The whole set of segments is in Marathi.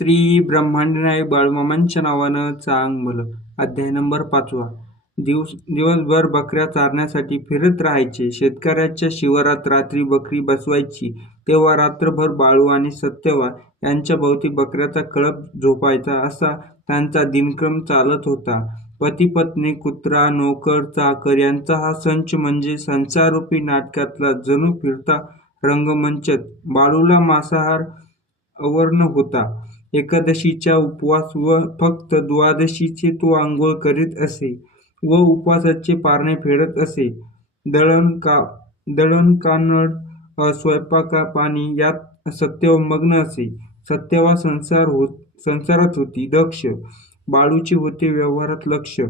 श्री ब्रह्मांडनाय बाळूमामांच्या नावानं चांग भलं अध्याय नंबर पाचवा. दिवस दिवसभर बकऱ्या चारण्यासाठी फिरत राहायचे. शेतकऱ्याच्या शिवारात रात्री बकरी बसवायची. तेव्हा रात्रभर बाळू आणि सत्यवा यांच्या भोवती बकऱ्याचा कळप झोपायचा असा त्यांचा दिनक्रम चालत होता. पती पत्नी कुत्रा नोकर चाकर यांचा हा संच म्हणजे संसारूपी नाटकातला जणू फिरता रंगमंचत बाळूला मांसाहार अवर्ण होता. एकादशीचा उपवास व फक्त द्वादशीचे तो आंघोळ करीत असे व उपवासाचे पारणे फेडत असे. दळण का दळण कानड स्वयंपाका पाणी यात सत्यव मग्न असे. सत्यवा संसार होत संसारात होती दक्ष. बाळूचे होते व्यवहारात लक्ष.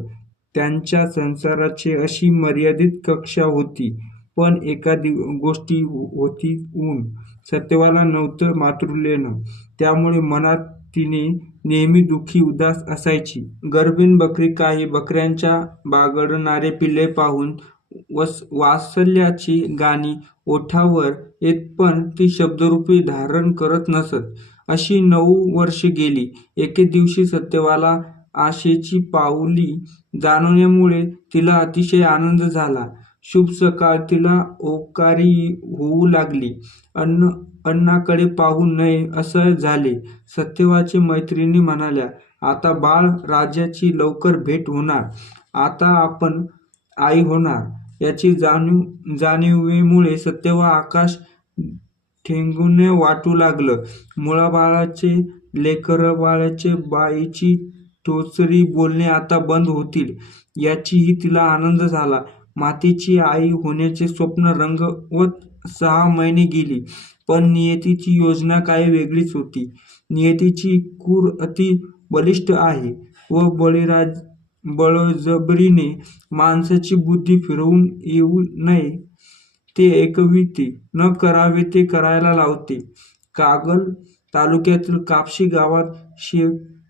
त्यांच्या संसाराची अशी मर्यादित कक्षा होती. पण एका दिव गोष्टी हो-, होती ऊन. सत्यवाला नव्हतं मातृलेनं. त्यामुळे मनात तिने नेहमी दुःखी उदास असायची. गर्भीण बकरी काही बकऱ्यांच्या बागडणारे पिल्ले पाहून वस वासल्याची गाणी ओठावर येत पण ती शब्दरूपी धारण करत नसत. अशी नऊ वर्षे गेली. एके दिवशी सत्यवाला आशेची पाऊली जाणवण्यामुळे तिला अतिशय आनंद झाला. शुभ सकाळ. तिला ओकारी होऊ लागली. अन्न अण्णाकडे पाहू नये असं झाले. सत्यवाची मैत्रिणी म्हणाल्या आता बाळ राजाची लवकर भेट होणार. आता आपण आई होणार याची जाणीव जाणीवेमुळे सत्यवा आकाश ठेंगून वाटू लागलं. मुळाबाळाचे लेकर बाळाचे बाईची टोचरी बोलणे आता बंद होतील. याचीही तिला आनंद झाला. मातेची आई होण्याचे स्वप्न रंगवत सहा महिने गेली पण नियतीची योजना काही वेगळीच होती. नियतीची कूर अति बलिष्ठ आहे व बळीराज बळजबरीने माणसाची बुद्धी फिरवून येऊ नये ते ऐकविते न करावे ते करायला लावते. कागल तालुक्यातील कापशी गावात शे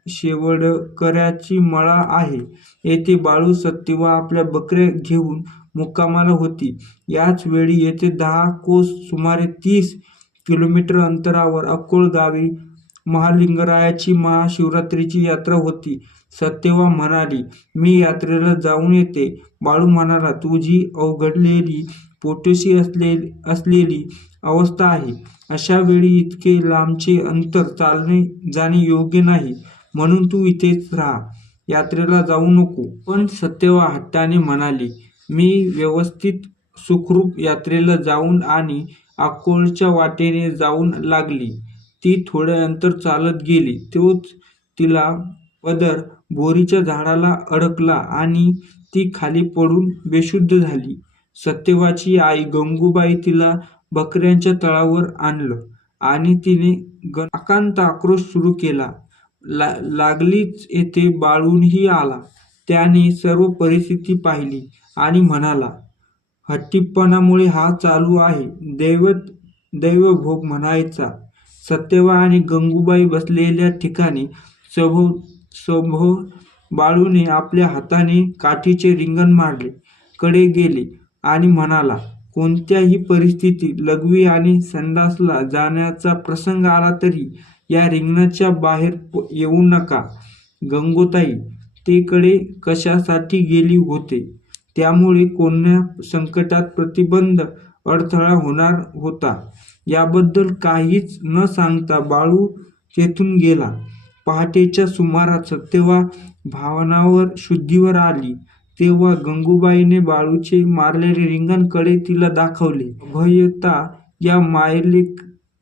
शेवडकऱ्याची मळा आहे. येथे बाळू सत्यवा आपल्या बकऱ्या घेऊन मुक्कामाला होती. याच वेळी येथे दहा कोस सुमारे तीस किलोमीटर अंतरावर अकोळ गावी महालिंगरायाची महाशिवरात्रीची यात्रा होती. सत्यवा म्हणाली मी यात्रेला जाऊन येते बाळू म्हणाला तुझी अवघडलेली पोटोशी असले असलेली अवस्था आहे. अशा वेळी इतके लांबचे अंतर चालणे जाणे योग्य नाही. म्हणून तू इथेच राहा. यात्रेला जाऊ नको. पण सत्यवा हट्टाने म्हणाली मी व्यवस्थित सुखरूप यात्रेला जाऊन आणि अक्कोळच्या वाटेने जाऊन लागली. ती थोडे अंतर चालत गेली. तोच तिला पदर बोरीच्या झाडाला अडकला आणि ती खाली पडून बेशुद्ध झाली. सत्यवाची आई गंगूबाई तिला बकऱ्यांच्या तळावर आणलं आणि तिने ग आक्रोश सुरू केला. ला लागलीच येथे बाळूनही आला. त्याने सर्व परिस्थिती पाहिली आणि म्हणाला हट्टीपणामुळे हा चालू आहे. दैवत दैवभोग म्हणायचा. सत्यवा आणि गंगूबाई बसलेल्या ठिकाणी सभो सभो बाळूने आपल्या हाताने काठीचे रिंगण मारले कडे गेले आणि म्हणाला कोणत्याही परिस्थितीत लघवी आणि संडासला जाण्याचा प्रसंग आला तरी या रिंगणाच्या बाहेर येऊ नका. गंगोताई तेकडे कशासाठी गेली होते? त्यामुळे कोण्या संकटात प्रतिबंध अडथळा होणार होता? याबद्दल काहीच न सांगता बाळू तेथून गेला. पहाटेच्या सुमारास सत्यवा भावनावर शुद्धीवर आली. तेव्हा गंगूबाईने बाळूचे मारलेले रिंगणकडे तिला दाखवले. भयता या मायले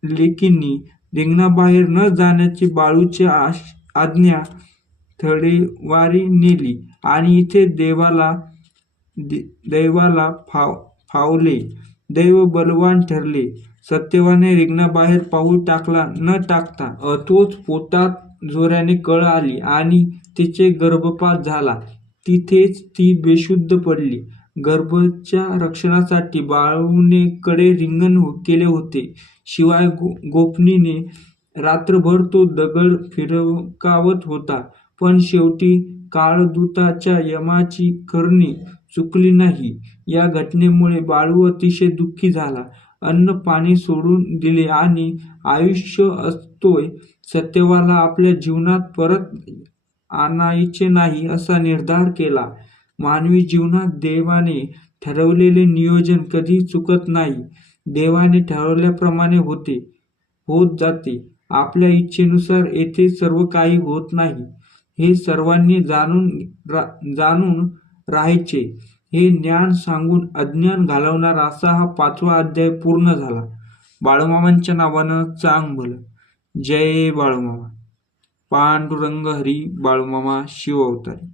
लेकींनी रिंगणाबाहेर न जाण्याची बाळूची आश आज्ञा थडेवारी नेली आणि इथे देवाला दे दैवाला फाव फावले. दैव बलवान ठरले. सत्यवाने रिंगणाबाहेर पाऊल टाकला न टाकता तोच पोटात जोराने कळ आली आणि तिचे गर्भपात झाला. तिथेच ती बेशुद्ध पडली. गर्भच्या रक्षणासाठी बाळूने कडे रिंगण हो-, केले होते. शिवाय गो गोपनीने रात्रभर तो दगड फिरकावत होता पण शेवटी काळदूताच्या यमाची करणी चुकली नाही. या घटनेमुळे बाळू अतिशय दुःखी झाला. अन्न पाणी सोडून दिले आणि आयुष्य असतोय. सत्यवाला आपल्या जीवनात परत आणायचे नाही असा निर्धार केला. मानवी जीवनात देवाने ठरवलेले नियोजन कधी चुकत नाही. देवाने ठरवल्याप्रमाणे होते होत जाते. आपल्या इच्छेनुसार येथे सर्व काही होत नाही. हे सर्वांनी जाणून रा जाणून राहायचे. हे ज्ञान सांगून अज्ञान घालवणारा असा हा पाचवा अध्याय पूर्ण झाला. बाळूमामांच्या नावानं चांग भलं जय बाळूमामा. पांडुरंग हरी बाळूमामा शिव अवतारी.